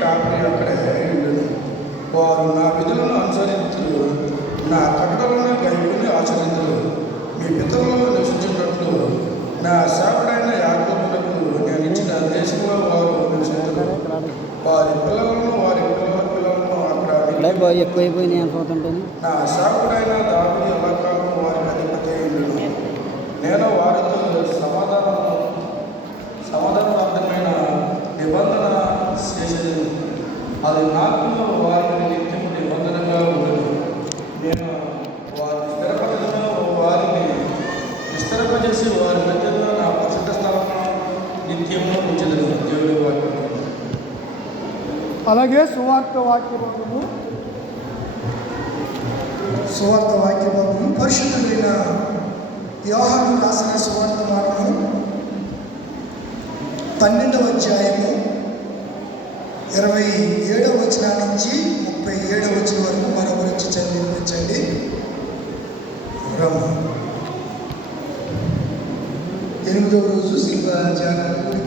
కాపరి అక్కడే ఉండేది వారు నా విధులను అనుసరించులు నా కట్టడలను గైకుని ఆచరించులు మీ పితరులను నివసించినట్లు నా సేవడైన యాకోబులకు నేను ఇచ్చిన దేశంలో వారు నివసించరు వారి పిల్లలను వారి పిల్లల పిల్లలను అక్కడ నా సేవకుడైన దావిది ఎల్లకాలం వారికి అధిపతి అది నాకు వారికి నిత్యం నిబంధనగా ఉండదు. నేను వారిని స్థిరపరచడం వారిని విస్తరింపజేసి వారి మధ్యలో నా పరిశుద్ధ స్థలంలో నిత్యంలో ఉంచదు దేవుడి వాక్యం. అలాగే సువార్త వాక్య భాగము సువార్త వాక్య భాగము పరిశుద్ధుడైన యోహాను రాసిన సువార్త భాగము పన్నెండవ అధ్యాయము ఇరవై ఏడవ వచనం నుంచి ముప్పై ఏడవ వచనం వరకు మన గురించి చదివించండి రమ్మ ఎనిమిదవ రోజు శిల్వ జాగ్రత్త